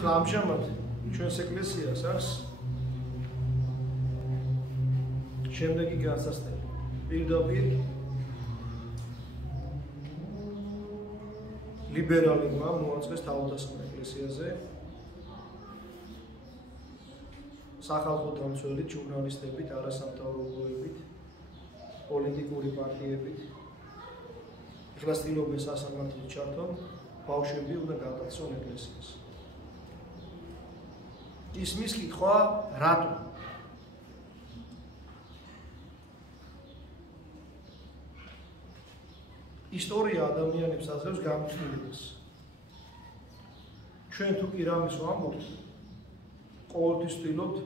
ამჟამად ჩვენს ეკლესიას აქვს შემდეგი განსასწრები. პირდაპირ ლიბერალებმა მოაწყეს თავდასხმა ეკლესიაზე. სახალხო დამცველი ჟურნალისტებით, არასამთავრობოებით, პოლიტიკური პარტიებით. ეხლა ცდილობენ სასამართლოდ ჩართონ, ბავშვები უნდა გადაწყვეტონ ეკლესიას. ისმის კითხვა რატო? ისტორია ადამიანებს აძლევს გამოცდილებას. ჩვენ თუ კი რამეს ვამბობთ, ყოველთვის ვთვლით,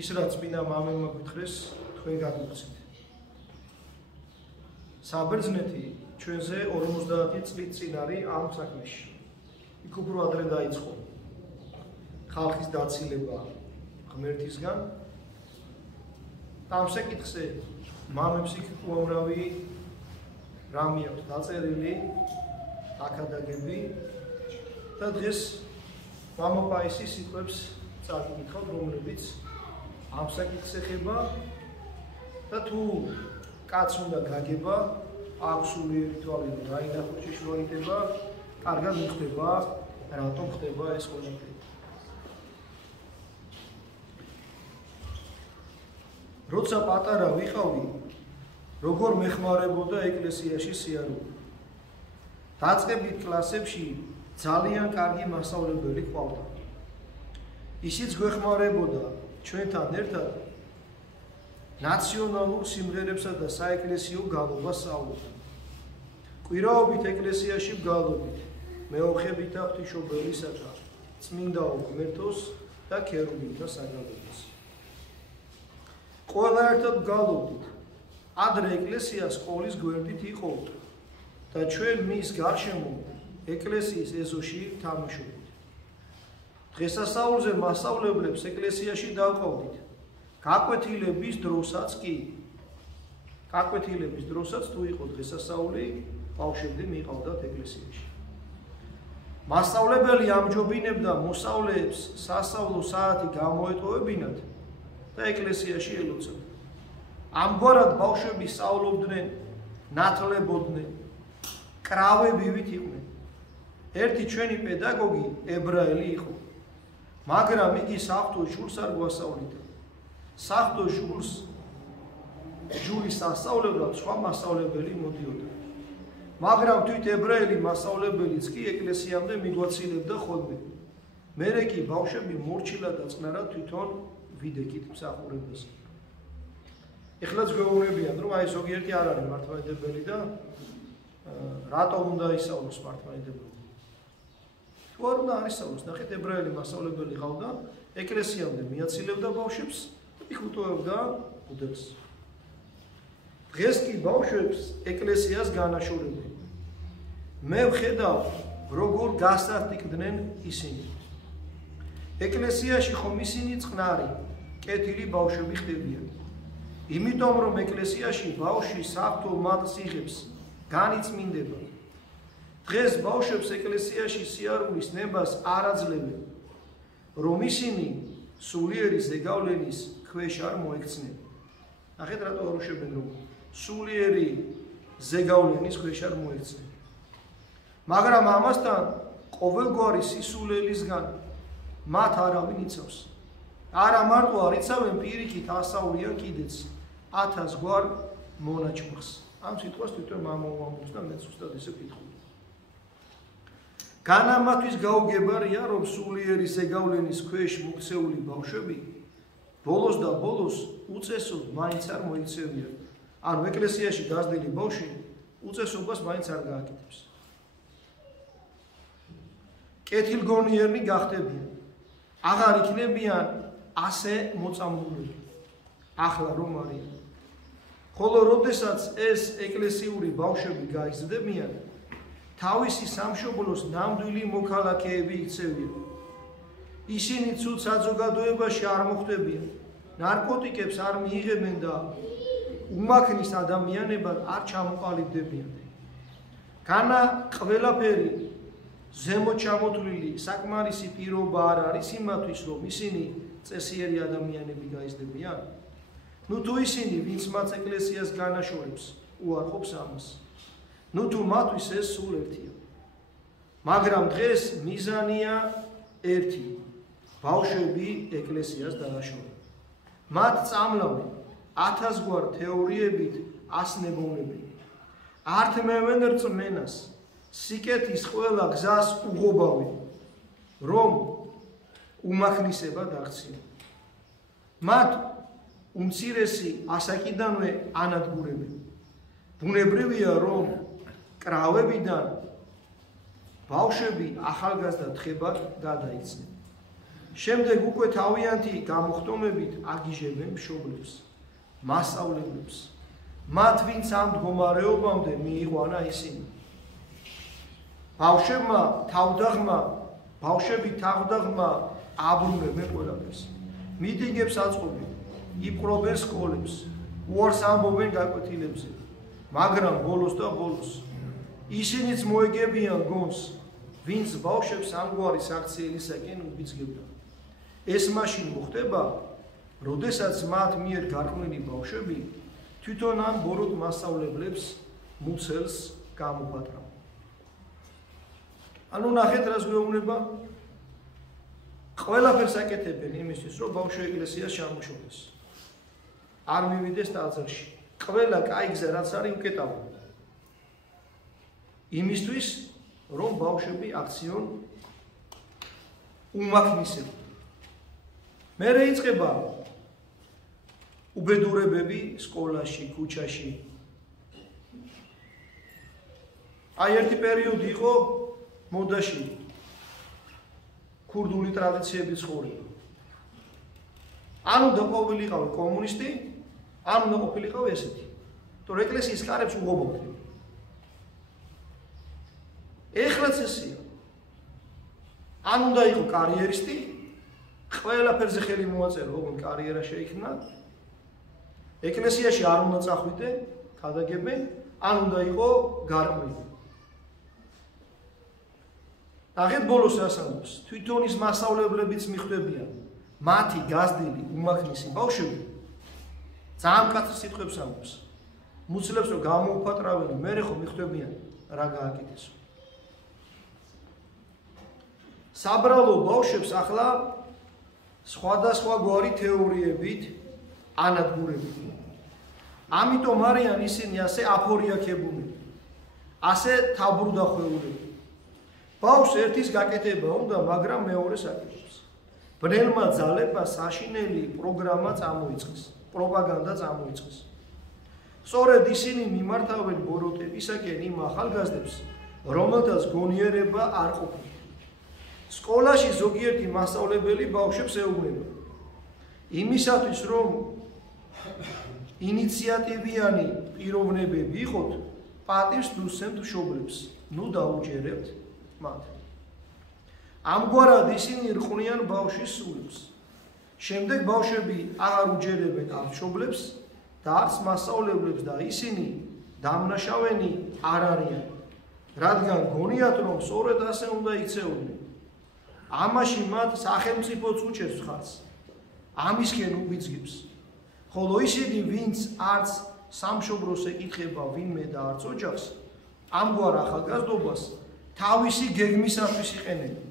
ის რაც წინა მამებმა გითხრეს, თქვენ გადმოგცეთ. საბერძნეთი ჩვენზე 50 წლით წინ არის ამ საქმეში. იქ უფრო ადრე დაიწყო ხალხის დაცილება ღმერთისგან. ამ საკითხზე მამებს იქ უამრავი რამე აქვს დაწერილი, აკადაგები და დღეს მამა პაისის სიტყვებს წაგიკითხავთ, რომლებიც ამ საკითხს ეხება და თუ კაც უნდა გაგება, აქვს სულიერი თვალი და რაინახო ჭიშმარიტება, კარგად მიხვდება, რატომ ხდება ეს ყველაფერი. როცა პატარა ვიყავი, როგორ მეხმარებოდა ეკლესიაში სიარული. დაწყებით კლასებში ძალიან კარგი მასწავლებელი ყავდა. ისიც გვეხმარებოდა ჩვენთან ერთად ნაციონალურ სიმღერებსა და საეკლესიო გალობას სწავლობდა. კვირაობით ეკლესიაში ვგალობით, მეოხებითა ღვთისმშობელისათა, წმინდაო ღმერთოს და ქერუბინთა საგალობლოს. ყველა ერთად ვგალობდით. ადრე ეკლესია სკოლის გვერდით იყო და ჩვენ მის გარშემო ეკლესიის ეზოში თამაშობდით. დღესასწაულზე მასწავლებლებს ეკლესიაში დავყავდით. გაკვეთილების დროსაც თუ იყო დღესასწაული, ბავშვები მიყავდათ ეკლესიაში. მასწავლებელი ამჯობინებდა მოსწავლეებს სასწავლო საათი გამოეტოვებინათ და ეკლესიაში ელოცავთ. ამგვარად ბავშვები სწავლობდნენ, ნათლებოდნენ, კრავებივით იყვნენ. ერთი ჩვენი პედაგოგი ებრაელი იყო, მაგრამ იგი საღვთო ჟულს არ გვასწავლიდა. საღვთო ჟულის ასწავლებლად სხვა მასწავლებელი მოდიოდა. მაგრამ თვით ებრაელი მასწავლებელიც კი ეკლესიამდე მიგვაცილებდა ხოლმე. მერე კი ბავშვები მორჩილად და წყნარად თვითონ ვიდექით მსახურებას. ეხლაც გვეუბნებიან, რომ აი ზოგიერთი არ არის მართლმადიდებელი და რატომ უნდა ისწავლოს მართლმადიდებელი? თუ არ უნდა არ ისწავლოს, ნახეთ ებრაელი მასწავლებელი ყავდა, ეკლესიამდე მიაცილებდა ბავშვებს, იქ უტოვებდა ბუდელს. დღეს კი ბავშვებს ეკლესიას განაშორებენ. მე ვხედავ, როგორ გასართიკდნენ ისინი. ეკლესიაში ხომ ისინი წყნარი, კეთილი ბავშვები ხდებიან. იმიტომ რომ ეკლესიაში ბავშვი საფრთხო მატს იღებს, განიწმინდება. დღეს ბავშვებს ეკლესიაში სიარულის ნებას არ აძლევენ, რომ ისინი სულიერი ზეგავლენის ქვეშ არ მოექცნენ. ნახეთ რატო არ უშვებენ, რომ სულიერი ზეგავლენის ქვეშ არ მოექცნენ. მაგრამ ამასთან ყოველგვარი სისულელისგან მათ არავინ იცავს. არა მარტო არ იცავენ, პირიქით ასავლიან კიდეც 1000 გვარ მონაჭმახს. ამ სიტყვას თვითონ მამა უამბობს და მეც უბრალოდ ისე ვკითხულობ. განამათვის გაუგებარია, რომ სულიერი ზეგავლენის ქვეშ მოქცეული ბავშვები ბოლოს და ბოლოს უწესოდ მაინც არ მოიქცევიან. ანუ ეკლესიაში გაზრდილი ბავშვი უწესობას მაინც არ გააკეთებს. კეთილგონიერნი გახდებიან. აღარ იქნებიან ასე მოწამლულები. ახლა რომ არიან. ხოლო როდესაც ეს ეკლესიური ბავშვები გაიზრდებიან, თავისი სამშობლოს ნამდვილი მოქალაქეები იქცევიან. ისინი ცუდ საზოგადოებაში არ მოხვდებიან, ნარკოტიკებს არ მიიღებენ და უმაქნის ადამიანებად არ ჩამოყალიბდებიან. განა ყველაფერი ზემოთ ჩამოთვლილი საკმარისი პირობა არ არის იმათვის, რომ ისინი წესიერი ადამიანები გაიზრდებიან? ნუ თუ ისინი, ვინც მათ ეკლესიას განაშორებს, უარყოფს ამას, ნუ თუ მათთვის ეს სულ ერთია. მაგრამ დღეს მიზანია ერთი, ბავშვები ეკლესიას დააშორონ. მათ წამლავენ 1000 გვარ თეორიებით ასნებოვნებენ. ართმევენ რწმენას, სიკეთის ყველა გზას უღობავენ, რომ უმახნისება დაღწიონ. მათ უმცირესი ასაკიდანვე ანადგურებენ. ბუნებრივია, რომ კრავებიდან ბავშვები ახალგაზრდა თხებად გადაიცნენ. შემდეგ უკვე თავიანთი გამოხტომებით აგიჟებენ მშობლებს, მასწავლებლებს. მათ ვინც ამ მდგომარეობამდე მიიყვანა ისინი. ბავშვები თავდაღმა აბრუნებენ ყველაფერს. მიტინგებს აწყობენ, იპყრობენ სკოლებს, უარს ამბობენ გაკვეთილებზე, მაგრამ ბოლოს და ბოლოს ისინიც მოეგებიან გონს, ვინც ბავშვებს ამგვარი საქციელისაკენ უბიძგებდა. ეს მაშინ მოხდება, როდესაც მათ მიერ გარყვნილი ბავშვები თვითონ ამ ბოროტ მასწავლებლებს მუცელს გამოფატრავენ. ანუ ნახეთ რას გვეუბნება? ყველაფერს აკეთებენ იმისთვის, რომ ბავშვი ეკლესიას ჩამოშორდეს. არ მივიდეს ტაძარში. ყველა კაი გზა რაც არის უკეტავენ. იმისთვის, რომ ბავშვები აქციონ უმახნისება. მერე იწყება უბედურებები სკოლაში, ქუჩაში. აი ერთი პერიოდი იყო მოდაში ქურდული ტრადიციების ცხოვრება. ანუ დაყოფილიყავი კომუნისტი, ანუ დაყოფილიყავი ესეთი. თორე ეკლესიის კარებს უღობავდნენ. ეხლაც ესეა. ან უნდა იყო კარიერისტი, ყველაფერზე ხელი მოაწერო, ოღონდ კარიერა შეიქმნა. ეკლესიაში არ უნდა წახვიდე, ქადაგებენ, ან უნდა იყო გარყვნილი. ნახეთ ბოლოს რას ამბობს, თვითონ ის მასწავლებლებიც მიხვდებიან, მათი გაზრდილი უმახნისი ბავშვები ძალიან მკაცრ სიტყვებს ამბობს. მუცლებს რომ გამოუფატრავენ, მერე ხო მიხვდებიან რა გააკეთეს. საბრალო ბავშვებს ახლა სხვადასხვა გვარი თეორიებით ანადგურებენ. ამიტომ არიან ისინი ასე აფორიაქებულები, ასე თაბრუდახვეულები. ბავშვს ერთის გაკეთება უნდა, მაგრამ მეორეს აკეთებს. ბნელმა ძალებმა საშინელი პროგრამა წამოიწყეს, პროპაგანდა წამოიწყეს. სწორედ ისინი მიმართავენ ბოროტებისაკენ იმ ახალგაზრდებს, რომელთაც გონიერება არ ყოფილა. სკოლაში ზოგიერთი მასწავლებელი ბავშვებს ეუბნება. იმისათვის, რომ ინიციატივიანი პიროვნებები იყოთ, პატივს დუსცემთ მშობლებს, ნუ დაუჯერებთ მათ. ამგვარად ისინი რყვნიან ბავშვის სულებს. შემდეგ ბავშვები აღარ უჯერებენ ამ მშობლებს და არც მასწავლებლებს და ისინი დამნაშავენი არ არიან, რადგან გონიათ, რომ სწორედ ასე უნდა იქცეოდნენ. ამაში მათ სახელმწიფოც უჭერს ხარს, ამისკენ უბიძგებს. ხოლო ისინი, ვინც არც სამშობლოს ეკითხება ვინმე და არც ოჯახს, ამგვარ ახალგაზრდობას თავისი გეგმისათვის იყენებენ.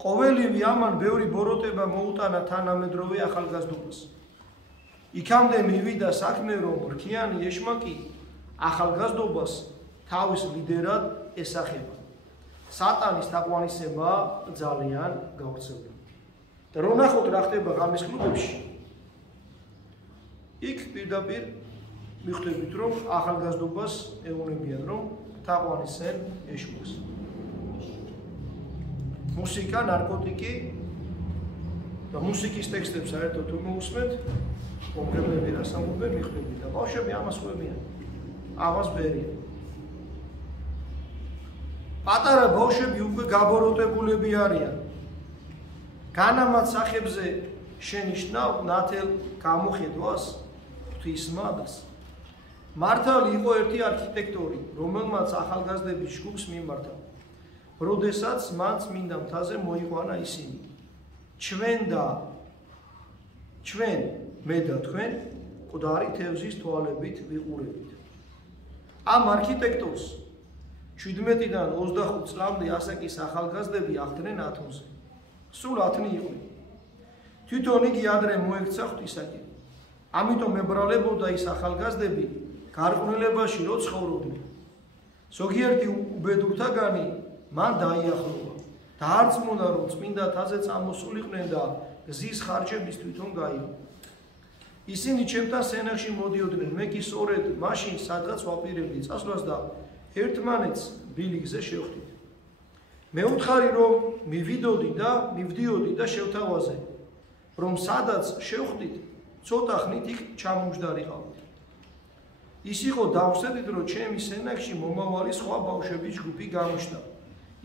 ყოველივე ამან ბევრი ბოროტება მოუტანა თანამედროვე ახალგაზრდობას. იქამდე მივიდა საქმე, რომ რქიანი ეშმაკი ახალგაზრდობას თავის ლიდერად ესახება. სატანის თაყვანისება ძალიან გავრცელდება. და რომ ნახოთ რა ხდება ღამის კლუბებში, იქ პირდაპირ მიხვდებით, რომ ახალგაზრდობას ეუბნებიან, რომ თაყვანისცემ ეშმაკს. მუსიკა, ნარკოტიკი და მუსიკის ტექსტებს საერთოდ თუ მოусმენთ, კონკრეტულად რას ამბობენ, მიხვდებით და ბავშვები ამას ხვდებიან. ამას ბერიან. პატარა ბავშვები უკვე გაბოროტებულები არიან. განამაც სახებზე შენიშნავ ნათელ გამოხედვას ღვთისმადას. მართალი იყო ერთი არქიტექტორი, რომელმაც ახალგაზრდების ჯგუფს მიმართა. როდესაც მან წმინდა მთაზე მოიყვანა ისინი. ჩვენ მე და თქვენ მკვდარი თევზის თვალებით ვიყურებით. ამ არქიტექტორს 17-დან 25 წლამდე ასაკის ახალგაზრდები ახდნენ ათონზე. სულ 10 იყვნენ. თვითონ იგი ადრე მოექცა ღვთისაკენ. ამიტომ ებრალებოდა ის ახალგაზრდები გარყვნილებაში რო ცხოვრობდნენ. ზოგიერთი უბედურთაგანი მან დაიახლოვა და არც მოდა რომ წმინდა თაზე წამოსულიყვნენ და გზის ხარჯების თვითონ გაიღო. ისინი ჩემთან სენახში მოდიოდნენ, მე კი სწორედ მაშინ სადღაც ვაპირებდი წასვლას და ერთმანეთს ბილიგზე შევხვდით. მე ვუთხარი რომ მივდიოდი და შევთავაზე, რომ სადაც შევხვდით, ცოტა ხნით იქ ჩამომჯდარიყავით. ის იყო დავსედით, რომ ჩემი სენახში მომავალი სხვა ბავშვების ჯგუფი გამოჩნდა.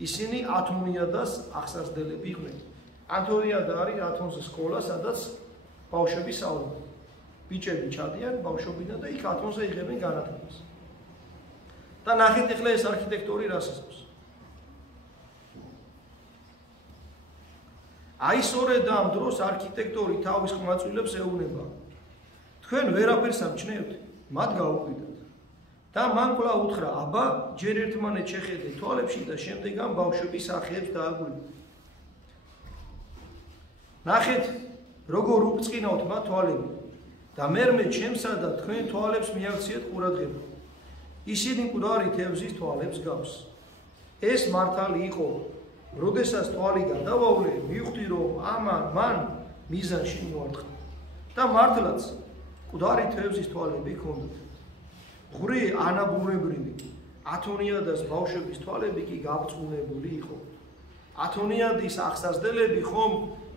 ისინი ათონიადას აღსასდელები იყვნენ. ათონიადა არის ათონზე სკოლა, სადაც ბავშვები სწავლობენ. ბიჭები ჩადიან ბავშვობიდან და იქ ათონზე იღებენ განათლებას. და ნახეთ ახლა ეს არქიტექტორი რას იზრავს. აი სწორედ ამ დროს არქიტექტორი თავის ყმაწვილებს ეუბნება. თქვენ ვერაფერს ამჩნევთ, მათ გაუკვირდათ. და მან კვლავ უთხრა, აბა, ჯერ ერთმანეთს შეხედეთ თვალებში და შემდეგ ამ ბავშვების სახეებს დააგვირდით. ნახეთ, როგორ უბრწყინავთ მათ თვალები და მერმე ჩემსა და თქვენ თვალებს მიაქციეთ ყურადღება. ისინი მკვდარი თევზის თვალებს გავს. ეს მართალი იყო, როდესაც თვალი გადავავლე, მივხვდი რომ მან მიზანში მოარტყა. და მართლაც მკვდარი თევზის თვალები ჰქონდათ. ღვრე ანაბუნებრივი ათონიადას ბავშვების თვალები კი გაბრწყინებული იყო. ათონიადის აღსასდელები ხომ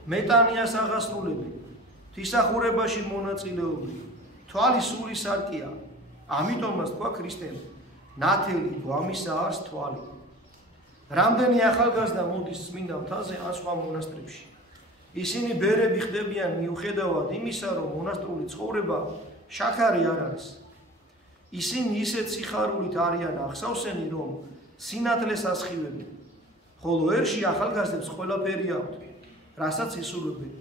მეტანიას აღასრულებენ, თვისახურებაში მონაწილეობენ, თვალი სული სარკია, ამიტომაც თქვა ქრისტემ, ნათელი გვამისა არის თვალი. რამდენი ახალგაზრდა მოდის წმინდა მთაზე ან სხვა მონასტრებში. ისინი ბერები ხდებიან მიუხედავად იმისა, რომ მონასტრული ცხოვრება შაქარი არ არის. ისინი ისეთ სიხარულით არიან აღსავსენი, რომ სინათლეს ასხივებენ, ხოლო ერში ახალგაზრდებს ყველაფერი აქვთ, რასაც ისურვებენ,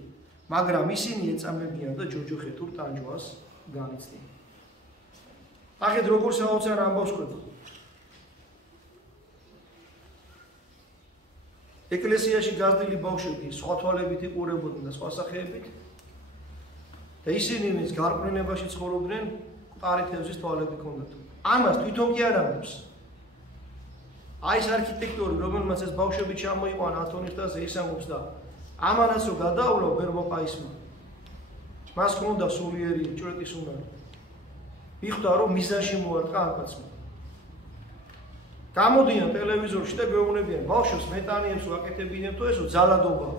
მაგრამ ისინი ეწამებიან და ჯოჯოხეთურ ტანჯვას განიცდიან. ნახეთ როგორ საოცარ ამბავს ყვება. ეკლესიაში გაზრდილი ბავშვები სხვა თვალებით იყურებოდნენ და სხვა სახეებით და ისინი ვინც გარყვნილებაში ცხოვრობდნენ, მკვდარი თევზის თვალები ჰქონდათ. ამას თვითონ კი არ ამბობს. აი ეს არქიტექტორი, რომელმაც ეს ბავშვები ჩამოიყვანა ათონიხტაზე, ის ამბობს და ამანაც რომ გადაავლო ვერ მოპაისმა. მას ჰქონდა სულიერი ჭვრეტის უნარი. მიხვდა რომ მიზანში მოარტყა ამ კაცმა. გამოდიან ტელევიზორში და გვეუბნებიან ბავშვებს მეტანიებს ვაკეთებინებ თუ ესო ძალადობა.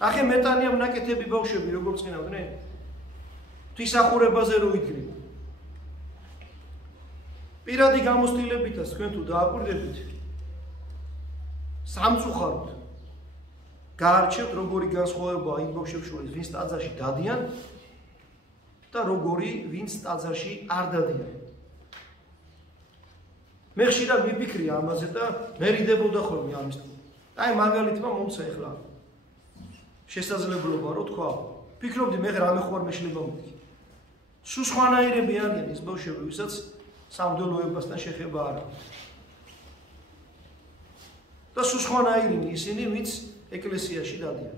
ახე მეტანიამ ნაკეთები ბავშვები როგორ წინავდნენ? თვისახურებაზე რო იდგნენ. პირადი გამოცდილებითაც თქვენ თუ დააკვირდებით სამწუხაროდ გაარჩევთ როგორი განსხვავებაა იმ ბავშვებს შორის, ვინც ტაძარში დადიან და როგორი ვინც ტაძარში არ დადიან. მე ხშირად მიფიქრი ამაზე და მე რიდებოდა ხოლმე ამისთან. აი მაგალითმა მომცა ეხლა შესაძლებლობა რო თქვა, ფიქრობდი მე რამე ხო არ მეშლება მოდიქი. სულ სხვანაირები არიან ის ბავშვები, ვისაც სამღვდელოებასთან შეხება არ აქვს. და სულ სხვანაირნი ისინი, ვინც ეკლესიაში დადიან.